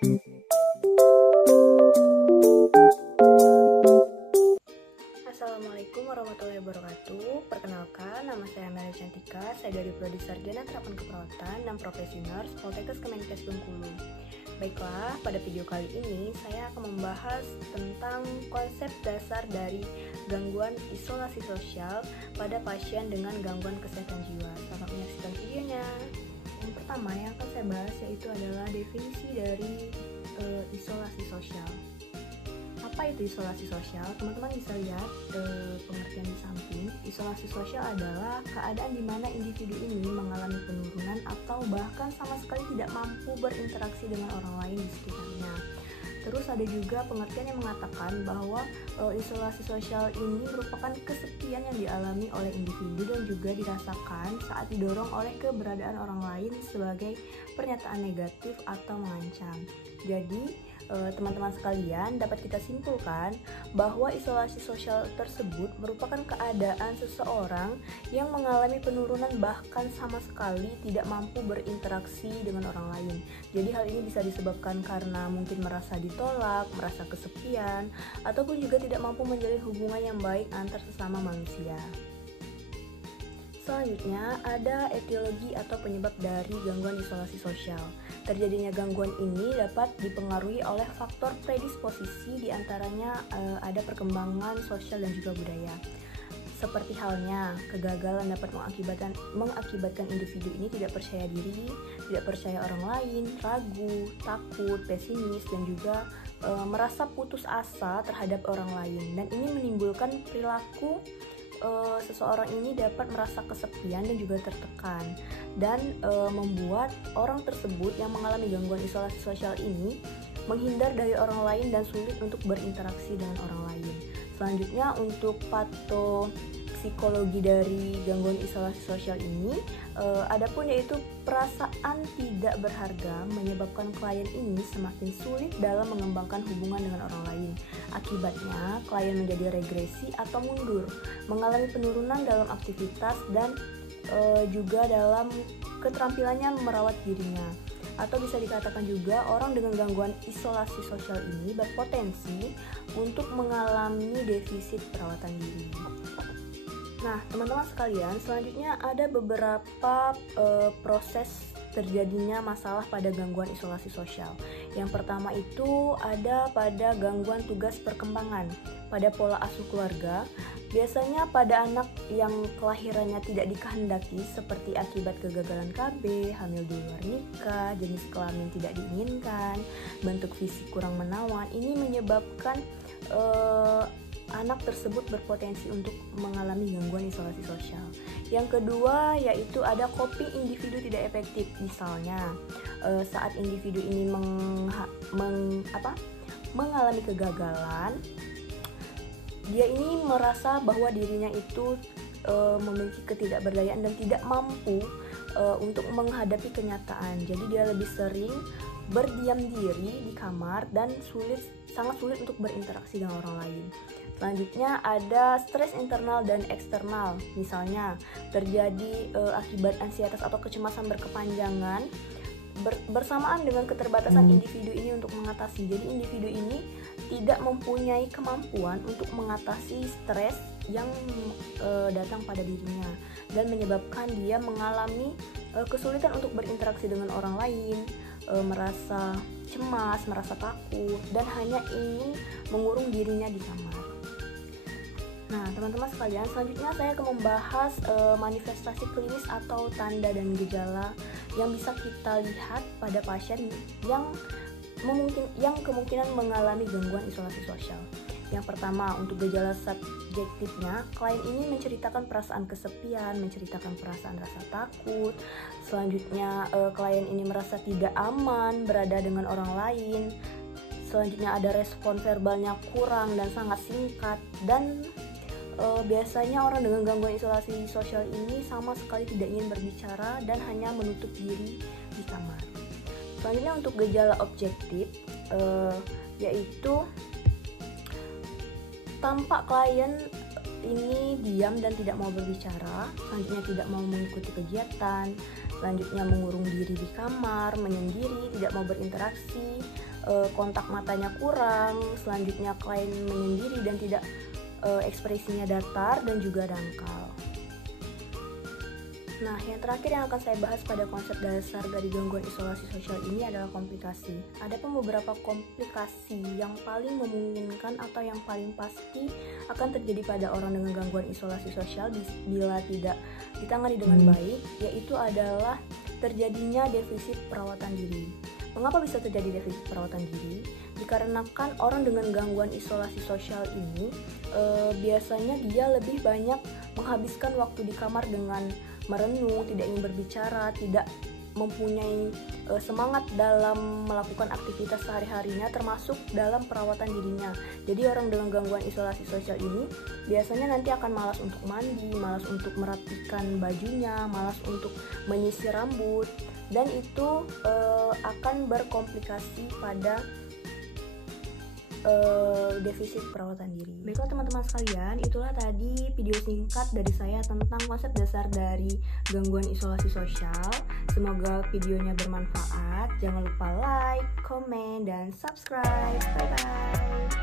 Assalamualaikum warahmatullahi wabarakatuh. Perkenalkan, nama saya Amelia Cantika. Saya dari Prodi Sarjana Terapan Keperawatan dan Profesi Nurse Poltekkes Kemenkes Bengkulu. Baiklah, pada video kali ini saya akan membahas tentang konsep dasar dari gangguan isolasi sosial pada pasien dengan gangguan kesehatan jiwa. Selamat menyaksikan videonya. Yang pertama yang akan saya bahas yaitu adalah definisi dari isolasi sosial. Apa itu isolasi sosial? Teman-teman bisa lihat pengertian di samping. Isolasi sosial adalah keadaan di mana individu ini mengalami penurunan atau bahkan sama sekali tidak mampu berinteraksi dengan orang lain di sekitarnya. Terus ada juga pengertian yang mengatakan bahwa isolasi sosial ini merupakan kesepian yang dialami oleh individu dan juga dirasakan saat didorong oleh keberadaan orang lain sebagai pernyataan negatif atau mengancam. Jadi teman-teman sekalian, dapat kita simpulkan bahwa isolasi sosial tersebut merupakan keadaan seseorang yang mengalami penurunan bahkan sama sekali tidak mampu berinteraksi dengan orang lain. Jadi hal ini bisa disebabkan karena mungkin merasa ditolak, merasa kesepian, ataupun juga tidak mampu menjalin hubungan yang baik antar sesama manusia. Selanjutnya, ada etiologi atau penyebab dari gangguan isolasi sosial. Terjadinya gangguan ini dapat dipengaruhi oleh faktor predisposisi, diantaranya ada perkembangan sosial dan juga budaya. Seperti halnya, kegagalan dapat mengakibatkan individu ini tidak percaya diri, tidak percaya orang lain, ragu, takut, pesimis, dan juga merasa putus asa terhadap orang lain. Dan ini menimbulkan perilaku seseorang ini dapat merasa kesepian dan juga tertekan, dan membuat orang tersebut yang mengalami gangguan isolasi sosial ini menghindar dari orang lain dan sulit untuk berinteraksi dengan orang lain. Selanjutnya, untuk patopsikologi dari gangguan isolasi sosial ini adapun yaitu perasaan tidak berharga menyebabkan klien ini semakin sulit dalam mengembangkan hubungan dengan orang lain. Akibatnya, klien menjadi regresi atau mundur, mengalami penurunan dalam aktivitas dan juga dalam keterampilannya merawat dirinya. Atau bisa dikatakan juga orang dengan gangguan isolasi sosial ini berpotensi untuk mengalami defisit perawatan diri. Nah, teman-teman sekalian, selanjutnya ada beberapa proses terjadinya masalah pada gangguan isolasi sosial. Yang pertama itu ada pada gangguan tugas perkembangan pada pola asuh keluarga. Biasanya pada anak yang kelahirannya tidak dikehendaki seperti akibat kegagalan KB, hamil di luar nikah, jenis kelamin tidak diinginkan, bentuk fisik kurang menawan. Ini menyebabkan anak tersebut berpotensi untuk mengalami gangguan isolasi sosial. Yang kedua yaitu ada coping individu tidak efektif. Misalnya saat individu ini mengalami kegagalan, dia ini merasa bahwa dirinya itu memiliki ketidakberdayaan dan tidak mampu untuk menghadapi kenyataan. Jadi dia lebih sering berdiam diri di kamar dan sangat sulit untuk berinteraksi dengan orang lain. Selanjutnya ada stres internal dan eksternal. Misalnya terjadi akibat ansietas atau kecemasan berkepanjangan bersamaan dengan keterbatasan individu ini untuk mengatasi. Jadi individu ini tidak mempunyai kemampuan untuk mengatasi stres yang datang pada dirinya dan menyebabkan dia mengalami kesulitan untuk berinteraksi dengan orang lain, merasa cemas, merasa takut, dan hanya ingin mengurung dirinya di kamar. Nah, teman-teman sekalian, selanjutnya saya akan membahas manifestasi klinis atau tanda dan gejala yang bisa kita lihat pada pasien yang kemungkinan mengalami gangguan isolasi sosial. Yang pertama, untuk gejala subjektifnya, klien ini menceritakan perasaan kesepian, menceritakan perasaan rasa takut. Selanjutnya, klien ini merasa tidak aman berada dengan orang lain. Selanjutnya ada respon verbalnya kurang dan sangat singkat, dan biasanya orang dengan gangguan isolasi sosial ini sama sekali tidak ingin berbicara dan hanya menutup diri di kamar. Selanjutnya untuk gejala objektif yaitu tampak klien ini diam dan tidak mau berbicara, selanjutnya tidak mau mengikuti kegiatan, selanjutnya mengurung diri di kamar, menyendiri, tidak mau berinteraksi, kontak matanya kurang, selanjutnya klien menyendiri dan tidak ekspresinya datar dan juga dangkal. Nah, yang terakhir yang akan saya bahas pada konsep dasar dari gangguan isolasi sosial ini adalah komplikasi. Ada beberapa komplikasi yang paling memungkinkan atau yang paling pasti akan terjadi pada orang dengan gangguan isolasi sosial bila tidak ditangani dengan baik, yaitu adalah terjadinya defisit perawatan diri. Mengapa bisa terjadi defisit perawatan diri? Dikarenakan orang dengan gangguan isolasi sosial ini biasanya dia lebih banyak menghabiskan waktu di kamar dengan merenung, tidak ingin berbicara, tidak mempunyai semangat dalam melakukan aktivitas sehari-harinya termasuk dalam perawatan dirinya. Jadi orang dengan gangguan isolasi sosial ini biasanya nanti akan malas untuk mandi, malas untuk merapikan bajunya, malas untuk menyisir rambut, dan itu akan berkomplikasi pada defisit perawatan diri. Baiklah teman-teman sekalian, itulah tadi video singkat dari saya tentang konsep dasar dari gangguan isolasi sosial. Semoga videonya bermanfaat. Jangan lupa like, komen, dan subscribe. Bye bye.